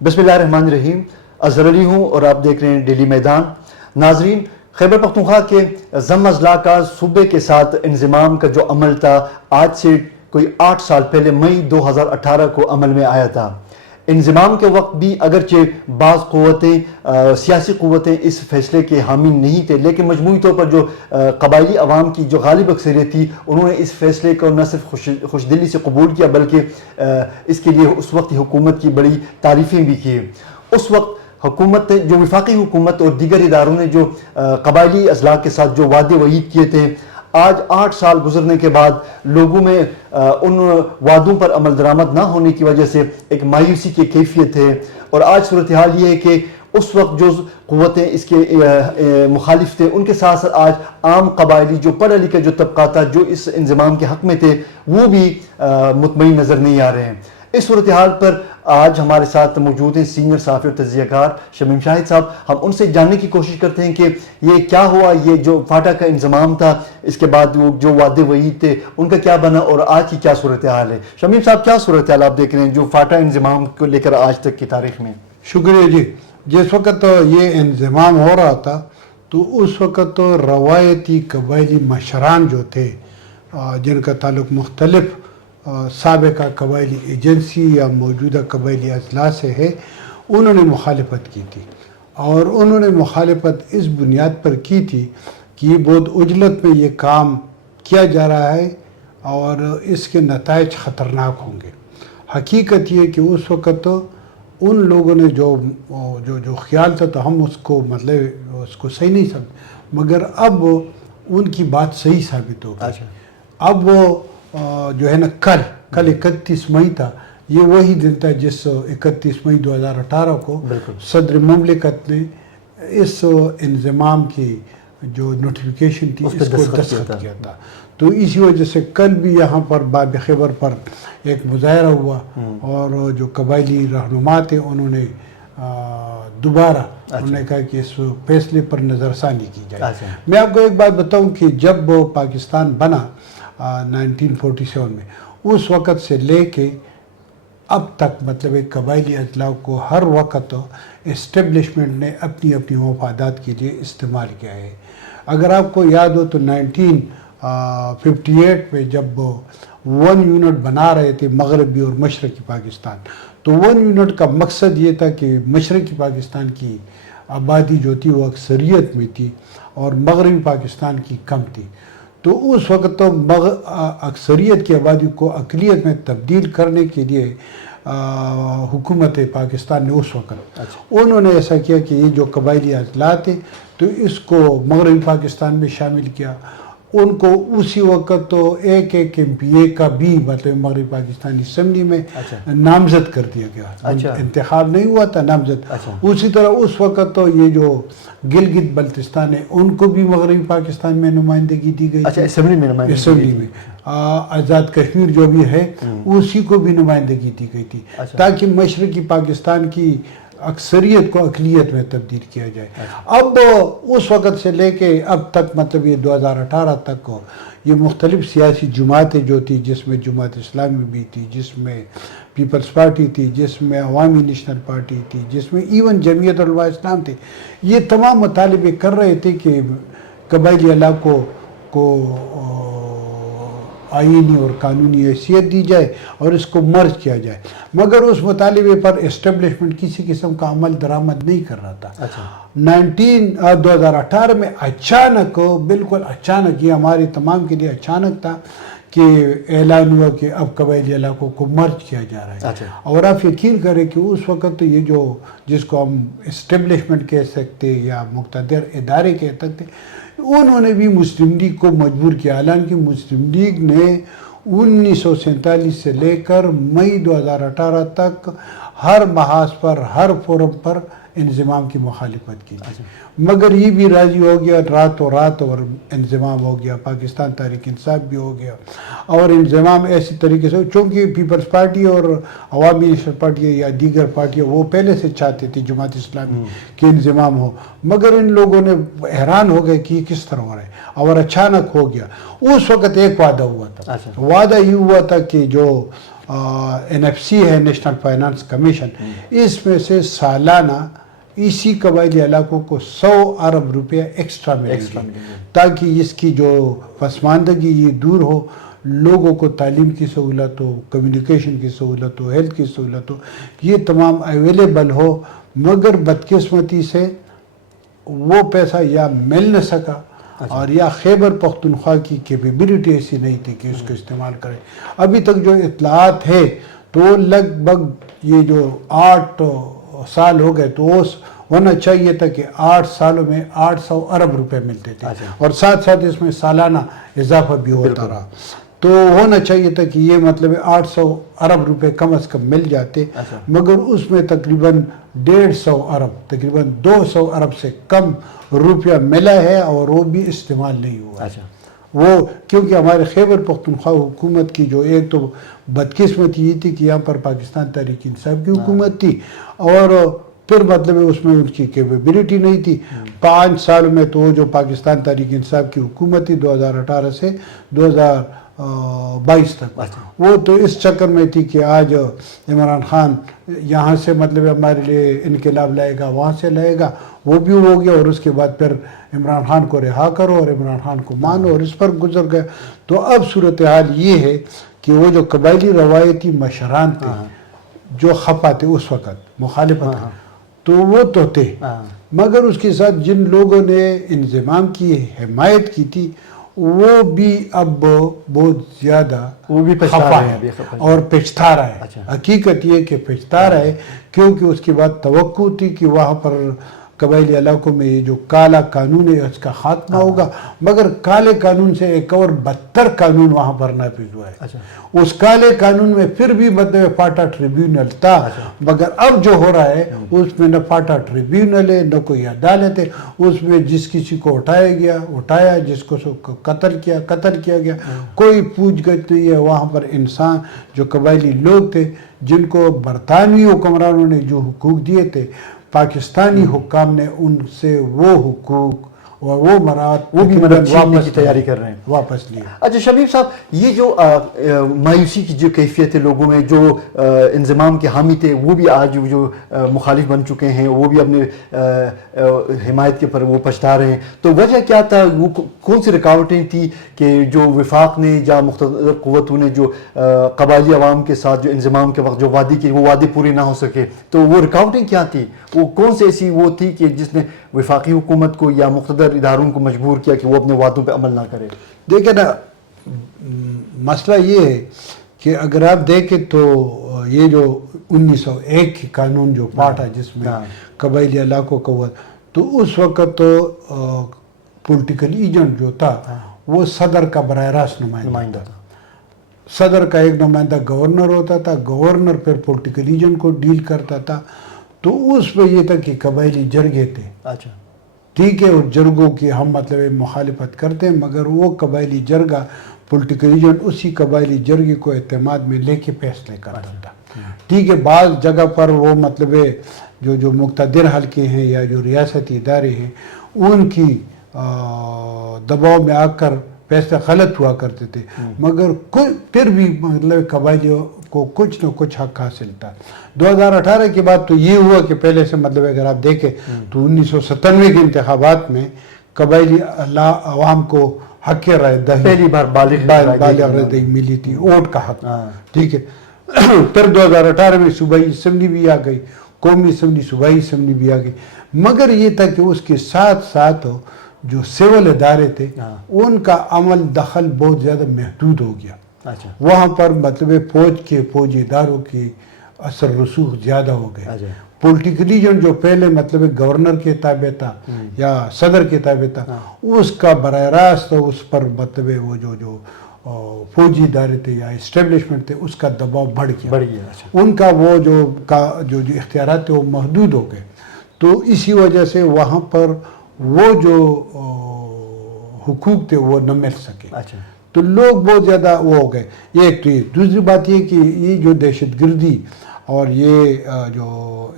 بسم اللہ الرحمن الرحیم. اظہر علی ہوں اور آپ دیکھ رہے ہیں ڈیلی میدان. ناظرین، خیبر پختونخوا کے ضم اضلاع کا صوبے کے ساتھ انضمام کا جو عمل تھا آج سے کوئی 8 سال پہلے مئی 2018 کو عمل میں آیا تھا. انضمام کے وقت بھی اگرچہ بعض قوتیں سیاسی قوتیں اس فیصلے کے حامی نہیں تھے، لیکن مجموعی طور پر جو قبائلی عوام کی جو غالب اکثریت تھی انہوں نے اس فیصلے کو نہ صرف خوش دلی سے قبول کیا بلکہ اس کے لیے اس وقت حکومت کی بڑی تعریفیں بھی کی. اس وقت حکومت جو وفاقی حکومت اور دیگر اداروں نے جو قبائلی اضلاع کے ساتھ جو وعدے وعید کیے تھے، آج 8 سال گزرنے کے بعد لوگوں میں ان وعدوں پر عمل درآمد نہ ہونے کی وجہ سے ایک مایوسی کی کیفیت ہے. اور آج صورتحال یہ ہے کہ اس وقت جو قوتیں اس کے مخالف تھے ان کے ساتھ ساتھ آج عام قبائلی جو پڑھا لکھا جو طبقہ تھا جو اس انضمام کے حق میں تھے وہ بھی مطمئن نظر نہیں آ رہے ہیں. اس صورتحال پر آج ہمارے ساتھ موجود ہیں سینئر صحافی اور تجزیہ کار شمیم شاہد صاحب. ہم ان سے جاننے کی کوشش کرتے ہیں کہ یہ کیا ہوا، یہ جو فاٹا کا انضمام تھا اس کے بعد جو وعدے وعید تھے ان کا کیا بنا اور آج کی کیا صورتحال ہے. شمیم صاحب، کیا صورتحال آپ دیکھ رہے ہیں جو فاٹا انضمام کو لے کر آج تک کی تاریخ میں؟ شکریہ جی. جس وقت یہ انضمام ہو رہا تھا تو اس وقت تو روایتی قبائلی مشران جو تھے جن کا تعلق مختلف سابقہ قبائلی ایجنسی یا موجودہ قبائلی اضلاع سے ہے، انہوں نے مخالفت کی تھی. اور انہوں نے مخالفت اس بنیاد پر کی تھی کہ یہ بہت عجلت میں یہ کام کیا جا رہا ہے اور اس کے نتائج خطرناک ہوں گے. حقیقت یہ کہ اس وقت ان لوگوں نے جو خیال تھا تو ہم اس کو صحیح نہیں سمجھ، مگر اب ان کی بات صحیح ثابت ہو گئی. اب وہ جو ہے نا کل 31 مئی تھا، یہ وہی دن تھا جس 31 مئی 2018 کو صدر مملکت نے اس انضمام کی جو نوٹیفیکیشن تھی اس کو دستخط کیا تھا. تو اسی وجہ سے کل بھی یہاں پر باب خیبر پر ایک مظاہرہ ہوا اور جو قبائلی رہنما تھے انہوں نے دوبارہ انہوں نے کہا کہ اس فیصلے پر نظر ثانی کی جائے. میں آپ کو ایک بات بتاؤں کہ جب پاکستان بنا 1947 میں، اس وقت سے لے کے اب تک مطلب ایک قبائلی اضلاع کو ہر وقت اسٹیبلشمنٹ نے اپنی اپنی مفادات کے لیے استعمال کیا ہے. اگر آپ کو یاد ہو تو 1958 میں جب 1 یونٹ بنا رہے تھے مغربی اور مشرقی پاکستان، تو 1 یونٹ کا مقصد یہ تھا کہ مشرقی پاکستان کی آبادی جو تھی وہ اکثریت میں تھی اور مغربی پاکستان کی کم تھی. تو اس وقت تو اکثریت کی آبادی کو اقلیت میں تبدیل کرنے کے لیے حکومت پاکستان نے اس وقت انہوں نے ایسا کیا کہ یہ جو قبائلی اضلاع تھے تو اس کو مغربی پاکستان میں شامل کیا. ان کو اسی وقت تو ایک ایم پی اے کا بھی مطلب مغربی پاکستانی اسمبلی میں نامزد کر دیا گیا. انتخاب نہیں ہوا تھا، نامزد. اسی طرح اس وقت تو یہ جو گلگت بلتستان ہے ان کو بھی مغربی پاکستان میں نمائندگی دی گئی. اسمبلی میں آزاد کشمیر جو بھی ہے اسی کو بھی نمائندگی دی گئی تھی تاکہ مشرقی پاکستان کی اکثریت کو اقلیت میں تبدیل کیا جائے. اب اس وقت سے لے کے اب تک مطلب یہ 2018 تک یہ مختلف سیاسی جماعتیں جو تھی، جس میں جماعت اسلامی بھی تھی، جس میں پیپلز پارٹی تھی، جس میں عوامی نیشنل پارٹی تھی، جس میں ایون جمعیت علماء اسلام تھی، یہ تمام مطالبے کر رہے تھے کہ قبائلی علاقوں کو آئینی اور قانونی حیثیت دی جائے اور اس کو مرج کیا جائے. مگر اس مطالبے پر اسٹیبلشمنٹ کسی قسم کا عمل درآمد نہیں کر رہا تھا. 2018 میں اچانک، بالکل اچانک، یہ ہمارے تمام کے لیے اچانک تھا کہ اعلان ہوا کہ اب قبائلی علاقوں کو مرج کیا جا رہا ہے. اور آپ یقین کریں کہ اس وقت یہ جو جس کو ہم اسٹیبلشمنٹ کہہ سکتے یا مقتدر ادارے کہہ سکتے، انہوں نے بھی مسلم لیگ کو مجبور کیا. حالانکہ مسلم لیگ نے 1947 سے لے کر مئی 2018 تک ہر محاذ پر، ہر فورم پر انضمام کی مخالفت کی، مگر یہ بھی راضی ہو گیا راتوں رات اور انضمام ہو گیا. پاکستان تحریک انصاف بھی ہو گیا اور انضمام ایسی طریقے سے، چونکہ پیپلز پارٹی اور عوامی نیشنل پارٹی یا دیگر پارٹیاں وہ پہلے سے چاہتے تھے جماعت اسلامی کہ انضمام ہو، مگر ان لوگوں نے حیران ہو گئے کہ یہ کس طرح ہو رہا ہے اور اچانک ہو گیا. اس وقت ایک وعدہ ہوا تھا. وعدہ یہ ہوا تھا کہ جو NFC ہے, نیشنل فائنانس کمیشن, اس میں سے سالانہ اسی قبائلی علاقوں کو 100 ارب روپیہ ایکسٹرا ملیں گے تاکہ اس کی جو پسماندگی یہ دور ہو, لوگوں کو تعلیم کی سہولت ہو, کمیونیکیشن کی سہولت ہو, ہیلتھ کی سہولت ہو, یہ تمام اویلیبل ہو. مگر بدقسمتی سے وہ پیسہ یا مل نہ سکا اور یا خیبر پختونخوا کی کیپیبلٹی ایسی نہیں تھی کہ اس کو استعمال کرے. ابھی تک جو اطلاعات ہے تو لگ بھگ یہ جو 8 سال ہو گئے, تو ہونا چاہیے تھا کہ 8 سالوں میں 800 ارب روپے ملتے تھے اور ساتھ ساتھ اس میں سالانہ اضافہ بھی ہوتا رہا. تو ہونا چاہیے تھا کہ یہ مطلب 800 ارب روپے کم از کم مل جاتے, مگر اس میں تقریباً 150 ارب, تقریباً 200 ارب سے کم روپیہ ملا ہے اور وہ بھی استعمال نہیں ہوا. وہ کیونکہ ہمارے خیبر پختونخوا حکومت کی جو ایک تو بدقسمتی یہ تھی کہ یہاں پر پاکستان تحریک انصاف کی حکومت تھی, اور پھر مطلب اس میں ان کی کیپیبلٹی نہیں تھی. 5 سال میں تو جو پاکستان تحریک انصاف کی حکومت تھی 2018 سے 2022 تک, وہ تو اس چکر میں تھی کہ آج عمران خان یہاں سے مطلب ہمارے لیے انقلاب لائے گا, وہاں سے لائے گا, وہ بھی ہو گیا, اور اس کے بعد پھر عمران خان کو رہا کرو اور عمران خان کو مانو, اور اس پر گزر گیا. تو اب صورتحال یہ ہے کہ وہ جو قبائلی روایتی مشران تھے جو خفا تھے اس وقت مخالفت, تو وہ تو تھے, مگر اس کے ساتھ جن لوگوں نے انضمام کی حمایت کی تھی وہ بھی اب بہت زیادہ وہ بھی خفا ہے اور پچھتا رہا ہے. حقیقت یہ کہ پچھتا رہا ہے کیونکہ اس کے بعد توقع تھی کہ وہاں پر قبائلی علاقوں میں یہ جو کالا قانون ہے اس کا خاتمہ ہوگا, مگر کالے قانون سے ایک اور بدتر قانون وہاں پر نافذ ہوا ہے. اس کالے قانون میں پھر بھی مطلب فاٹا ٹریبیونل تھا, مگر اب جو ہو رہا ہے اس میں نہ فاٹا ٹریبیونل ہے نہ کوئی عدالت ہے. اس میں جس کسی کو اٹھایا گیا اٹھایا, جس کو قتل کیا گیا, کوئی پوچھ گچھ نہیں ہے. وہاں پر انسان جو قبائلی لوگ تھے جن کو برطانوی حکمرانوں نے جو حقوق دیے تھے, پاکستانی حکام نے ان سے وہ حقوق اور وہ مراد وہ بھی مطلب چھیننے کی تیاری کر رہے ہیں, واپس لیے. اچھا شبیب صاحب, یہ جو مایوسی کی جو کیفیت ہے لوگوں میں, جو انضمام کے حامی تھے وہ بھی آج جو مخالف بن چکے ہیں, وہ بھی اپنے حمایت کے پر وہ پچھتا رہے ہیں, تو وجہ کیا تھا, وہ کون سی رکاوٹیں تھیں کہ جو وفاق نے یا مختلف قوتوں نے جو قبائلی عوام کے ساتھ جو انضمام کے وقت جو وعدے کی وہ وعدے پورے نہ ہو سکے, تو وہ رکاوٹیں کیا تھیں, وہ کون سی ایسی وہ تھی کہ جس نے وفاقی حکومت کو یا مقتدر اداروں کو مجبور کیا کہ وہ اپنے وعدوں پہ عمل نہ کرے؟ دیکھیں نا, مسئلہ یہ ہے کہ اگر آپ دیکھیں تو یہ جو 1901 کی قانون جو پارٹ ہے جس میں قبائلی علاقوں کا ہوا, تو اس وقت تو پولیٹیکل ایجنٹ جو تھا وہ صدر کا براہ راست نمائندہ تھا. صدر کا ایک نمائندہ گورنر ہوتا تھا, گورنر پھر پولیٹیکل ایجنٹ کو ڈیل کرتا تھا. تو اس میں یہ تھا کہ قبائلی جرگے تھے, اچھا ٹھیک ہے, اور جرگوں کی ہم مطلب مخالفت کرتے ہیں, مگر وہ قبائلی جرگہ پولیٹیکل ایجنٹ اسی قبائلی جرگے کو اعتماد میں لے کے فیصلے کرتا تھا. ٹھیک ہے, بعض جگہ پر وہ مطلب جو مقتدر حلقے ہیں یا جو ریاستی ادارے ہیں ان کی دباؤ میں آ کر فیصلے غلط ہوا کرتے تھے, مگر پھر بھی مطلب قبائلیوں کو کچھ نہ کچھ حق حاصل تھا. 2018 کے بعد تو یہ ہوا کہ پہلے سے مطلب اگر آپ دیکھیں تو 1997 کے انتخابات میں قبائلی عوام کو حق رائے دہی پہلی بار بالغ رائے دہی ملی تھی, ووٹ کا حق. ٹھیک ہے, پھر 2018 میں صوبائی اسمبلی بھی آ گئی, قومی اسمبلی صوبائی اسمبلی بھی آ گئی, مگر یہ تھا کہ اس کے ساتھ ساتھ جو سول ادارے تھے ان کا عمل دخل بہت زیادہ محدود ہو گیا. وہاں پر مطلب فوجی اداروں کی اثر رسوخ زیادہ ہو گئے. پولیٹیکل ایجنٹ جو پہلے مطلب گورنر کے تابع تھا یا صدر کے تابع تھا, اس کا براہ راست اس پر مطلب وہ جو فوجی ادارے تھے یا اسٹیبلشمنٹ تھے اس کا دباؤ بڑھ گیا. ان کا وہ جو اختیارات تھے وہ محدود ہو گئے. تو اسی وجہ سے وہاں پر وہ جو حقوق تھے وہ نہ مل سکے. تو لوگ بہت زیادہ وہ ہو گئے. ایک تو یہ, دوسری بات یہ کہ یہ جو دہشت گردی اور یہ جو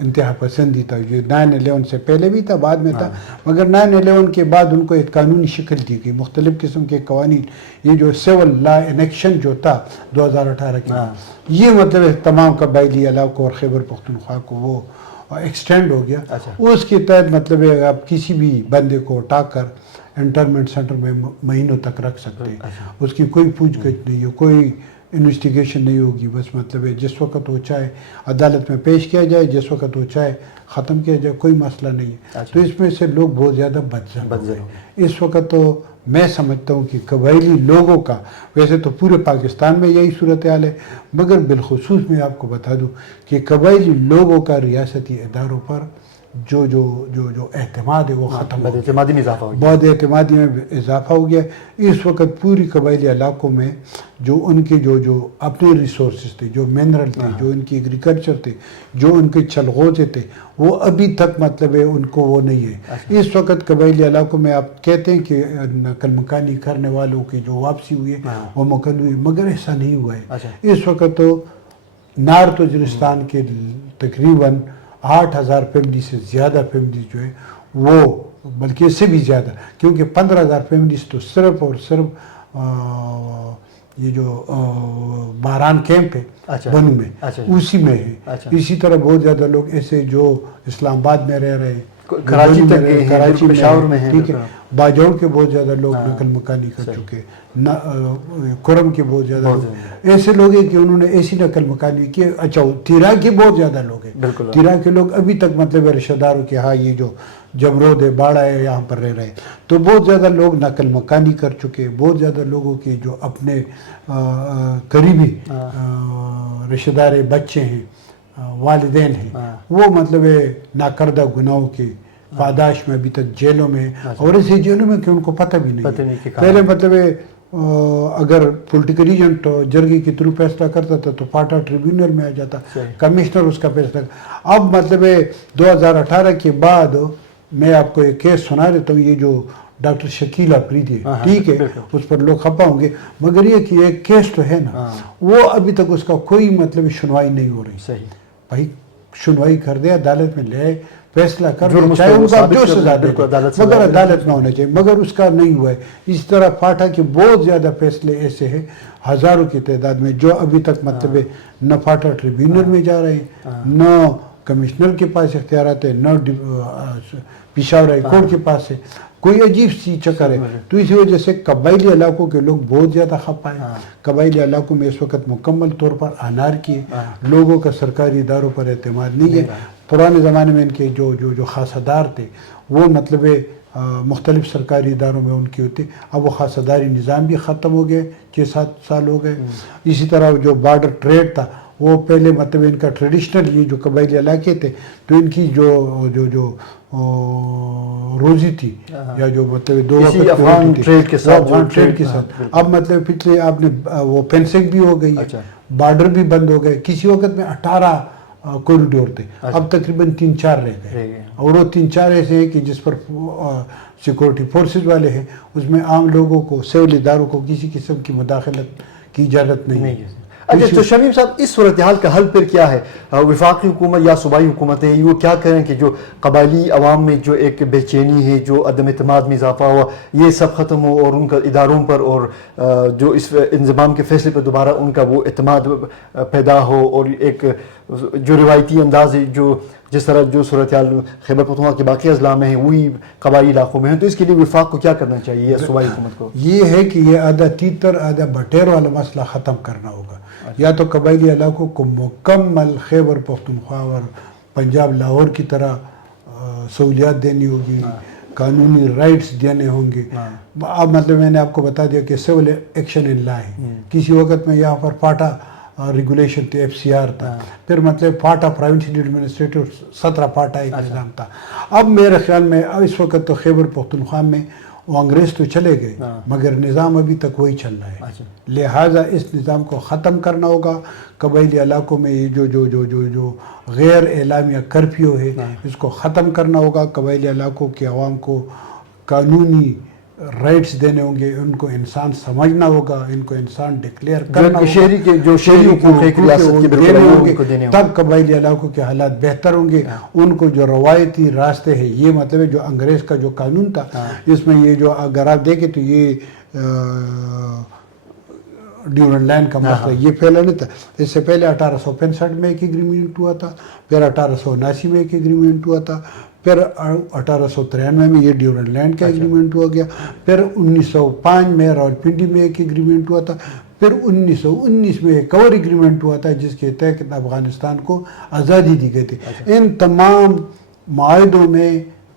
انتہا پسندی تھا یہ 9/11 سے پہلے بھی تھا بعد میں تھا مگر 9/11 کے بعد ان کو ایک قانونی شکل دی گئی مختلف قسم کے قوانین یہ جو سول لا انیکشن جو تھا 2018 کے یہ مطلب تمام قبائلی علاقوں اور خیبر پختونخوا کو وہ ایکسٹینڈ ہو گیا اس کے تحت مطلب آپ کسی بھی بندے کو اٹھا کر انٹرمنٹ سینٹر میں مہینوں تک رکھ سکتے ہیں اس کی کوئی پوچھ گچھ نہیں ہے کوئی انویسٹیگیشن نہیں ہوگی بس مطلب ہے جس وقت وہ چاہے عدالت میں پیش کیا جائے جس وقت وہ چاہے ختم کیا جائے کوئی مسئلہ نہیں ہے تو اس میں سے لوگ بہت زیادہ بدظن اس وقت تو میں سمجھتا ہوں کہ قبائلی لوگوں کا ویسے تو پورے پاکستان میں یہی صورتحال ہے مگر بالخصوص میں آپ کو بتا دوں کہ قبائلی لوگوں کا ریاستی اداروں پر جو جو جو جو اعتماد ہے وہ ختم ہو گیا اعتمادی میں اضافہ ہو گیا بد اعتمادی میں اضافہ ہو گیا اس وقت پوری قبائلی علاقوں میں جو ان کے جو جو اپنے ریسورسز تھے جو منرل تھے جو ان کی ایگریکلچر تھے جو ان کے چلغوزے تھے وہ ابھی تک مطلب ہے ان کو وہ نہیں ہے اس وقت قبائلی علاقوں میں آپ کہتے ہیں کہ نقل مکانی کرنے والوں کی جو واپسی ہوئی ہے وہ مکمل ہوئی مگر ایسا نہیں ہوا ہے اس وقت تو نارتھ وزیرستان کے تقریباً 8,000 فیملی سے زیادہ فیملیز جو ہے وہ بلکہ اس سے بھی زیادہ کیونکہ 15,000 فیملیز تو صرف اور صرف یہ جو باران کیمپ ہے بنو میں اسی میں ہے اسی طرح بہت زیادہ لوگ ایسے جو اسلام آباد میں رہ رہے ہیں کراچی تک گئے ہیں کراچی پشاور میں ہیں ٹھیک ہے باجوڑ کے بہت زیادہ لوگ نقل مکانی کر چکے کرم کے بہت زیادہ لوگ ایسے لوگ ہیں کہ انہوں نے ایسی نقل مکانی کی اچھا تیرا کے بہت زیادہ لوگ ہیں تیرا کے لوگ ابھی تک مطلب رشتہ داروں کے ہاں یہ جو جمرود ہے باڑا ہے یہاں پر رہ رہے ہیں تو بہت زیادہ لوگ نقل مکانی کر چکے بہت زیادہ لوگوں کے جو اپنے قریبی رشتہ دار بچے ہیں والدین ہیں وہ مطلب ناکردہ گناہوں کے پاداش میں ابھی تک جیلوں میں اور ایسے جیلوں میں کہ ان کو پتہ بھی نہیں پہلے مطلب اگر پولیٹیکل ایجنٹ جرگی کے تھرو فیصلہ کرتا تھا تو پاٹا ٹریبیونل میں آ جاتا کمشنر اس کا فیصلہ اب مطلب 2018 کے بعد میں آپ کو ایک کیس سنا دیتا ہوں یہ جو ڈاکٹر شکیل آفریدی ہے ٹھیک ہے اس پر لوگ خفا ہوں گے مگر یہ کہ ایک کیس تو ہے نا وہ ابھی تک اس کا کوئی مطلب سنوائی نہیں ہو رہی بھائی سنوائی کر دے عدالت میں لے فیصلہ کر دے چاہے ان کا جو سزا دے مگر عدالت میں ہونا چاہیے مگر اس کا نہیں ہوا ہے اس طرح پاٹا کے بہت زیادہ فیصلے ایسے ہیں ہزاروں کی تعداد میں جو ابھی تک مطلب نہ پاٹا ٹریبیونل میں جا رہے ہیں نہ کمشنر کے پاس اختیارات ہے نہ پشاور ہائی کورٹ کے پاس ہے کوئی عجیب سی چکر ہے تو اسی وجہ سے قبائلی علاقوں کے لوگ بہت زیادہ خفا ہیں قبائلی علاقوں میں اس وقت مکمل طور پر انارکی ہے لوگوں کا سرکاری اداروں پر اعتماد نہیں ہے پرانے زمانے میں ان کے جو خاصدار تھے وہ مطلب مختلف سرکاری اداروں میں ان کی ہوتی اب وہ خاصداری نظام بھی ختم ہو گئے 6-7 سال ہو گئے اسی طرح جو بارڈر ٹریڈ تھا وہ پہلے مطلب ان کا ٹریڈیشنل یہ جو قبائلی علاقے تھے تو ان کی جو روزی تھی یا جو مطلب دو افغان ٹریڈ کے ساتھ اب مطلب پچھلے آپ نے وہ پینسک بھی ہو گئی بارڈر بھی بند ہو گئے کسی وقت میں 18 کوریڈور تھے اب تقریباً 3-4 رہ گئے اور وہ 3-4 ایسے ہیں کہ جس پر سیکورٹی فورسز والے ہیں اس میں عام لوگوں کو سول اداروں کو کسی قسم کی مداخلت کی اجازت نہیں ہے اچھا تو شمیم صاحب اس صورتحال کا حل پھر کیا ہے وفاقی حکومت یا صوبائی حکومتیں وہ کیا کریں کہ جو قبائلی عوام میں جو ایک بے چینی ہے جو عدم اعتماد میں اضافہ ہوا یہ سب ختم ہو اور ان کا اداروں پر اور جو اس انضمام کے فیصلے پر دوبارہ ان کا وہ اعتماد پیدا ہو اور ایک جو روایتی انداز ہے جو جس طرح جو صورتحال خیبر پختونخوا کے باقی اضلاع میں ہیں وہی قبائلی علاقوں میں ہیں تو اس کے لیے وفاق کو کیا کرنا چاہیے صوبائی حکومت کو یہ ہے کہ یہ آدھا تیتر آدھا بٹیر والا مسئلہ ختم کرنا ہوگا یا تو قبائلی علاقوں کو مکمل خیبر پختونخوا اور پنجاب لاہور کی طرح سہولیات دینی ہوگی قانونی رائٹس دینے ہوں گے اب مطلب میں نے آپ کو بتا دیا کہ سول ایکشن ان لا ہے کسی وقت میں یہاں پر پاٹا ریگولیشن تھی FCR تھا پھر مطلب پاٹا پروونشل ایڈمنسٹریٹو 17 پاٹا ایک نظام تھا اب میرے خیال میں اس وقت تو خیبر پختونخوا میں وہ انگریز تو چلے گئے مگر نظام ابھی تک وہی چل رہا ہے لہٰذا اس نظام کو ختم کرنا ہوگا قبائلی علاقوں میں یہ جو غیر اعلامیہ کرفیو ہے اس کو ختم کرنا ہوگا قبائلی علاقوں کے عوام کو قانونی رائٹس دینے ہوں گے، ان کو انسان سمجھنا ہوگا، ان کو انسان ڈکلیئر کرنا ہوگا، جو شہری حقوق ایک ریاست کے دینے ہوں گے، کو دینے ہوں گے. تب قبائلی علاقوں کے حالات بہتر ہوں گے. ان کو جو روایتی راستے ہیں، یہ مطلب ہے جو انگریز کا جو قانون تھا اس میں یہ جو اگر آپ دیکھیں تو یہ ڈیورنڈ لائن کا مسئلہ یہ پھیلا نہیں تھا. اس سے پہلے 1865 میں ایک ایگریمنٹ ہوا تھا، پھر 1879 میں ایک ایگریمنٹ ہوا تھا، پھر 1893 میں یہ ڈیورنڈ لینڈ کا ایگریمنٹ ہوا گیا، پھر 1905 میں راولپنڈی میں ایک ایگریمنٹ ہوا تھا، پھر 1919 میں ایک اور ایگریمنٹ ہوا تھا جس کے تحت افغانستان کو آزادی دی گئی تھی. ان تمام معاہدوں میں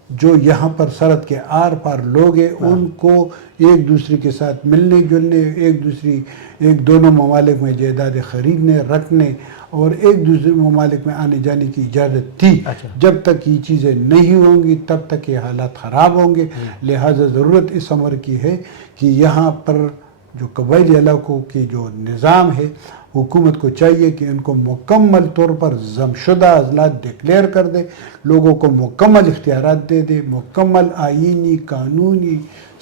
جو یہاں پر سرحد کے آر پار لوگ ہیں ان کو ایک دوسرے کے ساتھ ملنے جلنے، ایک دونوں ممالک میں جائیدادیں خریدنے رکھنے اور ایک دوسرے ممالک میں آنے جانے کی اجازت تھی. جب تک یہ چیزیں نہیں ہوں گی تب تک یہ حالات خراب ہوں گے. لہٰذا ضرورت اس امر کی ہے کہ یہاں پر جو قبائلی علاقوں کی جو نظام ہے، حکومت کو چاہیے کہ ان کو مکمل طور پر ضم شدہ اضلاع ڈکلیئر کر دے، لوگوں کو مکمل اختیارات دے دے، مکمل آئینی، قانونی،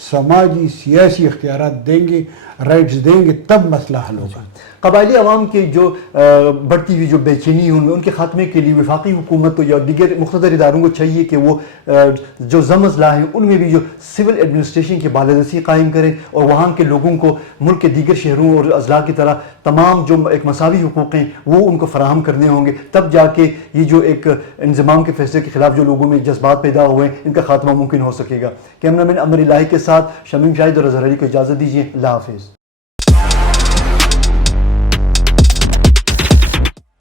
سماجی، سیاسی اختیارات دیں گے، رائٹس دیں گے، تب مسئلہ حل ہوگا. قبائلی عوام کی جو بڑھتی ہوئی جو بے چینی ان کے خاتمے کے لیے وفاقی حکومت یا دیگر مقتدر اداروں کو چاہیے کہ وہ جو ضم اضلاع ہیں ان میں بھی جو سول ایڈمنسٹریشن کی بالادستی قائم کریں اور وہاں کے لوگوں کو ملک کے دیگر شہروں اور اضلاع کی طرح تمام جو ایک مساوی حقوق ہیں وہ ان کو فراہم کرنے ہوں گے. تب جا کے یہ جو ایک انضمام کے فیصلے کے خلاف جو لوگوں میں جذبات پیدا ہوئے ہیں ان کا خاتمہ ممکن ہو سکے گا. کیمرہ مین عمر الہی کے ساتھ شمیم شاہد اور اظہر علی کو اجازت دیجیے. اللہ حافظ.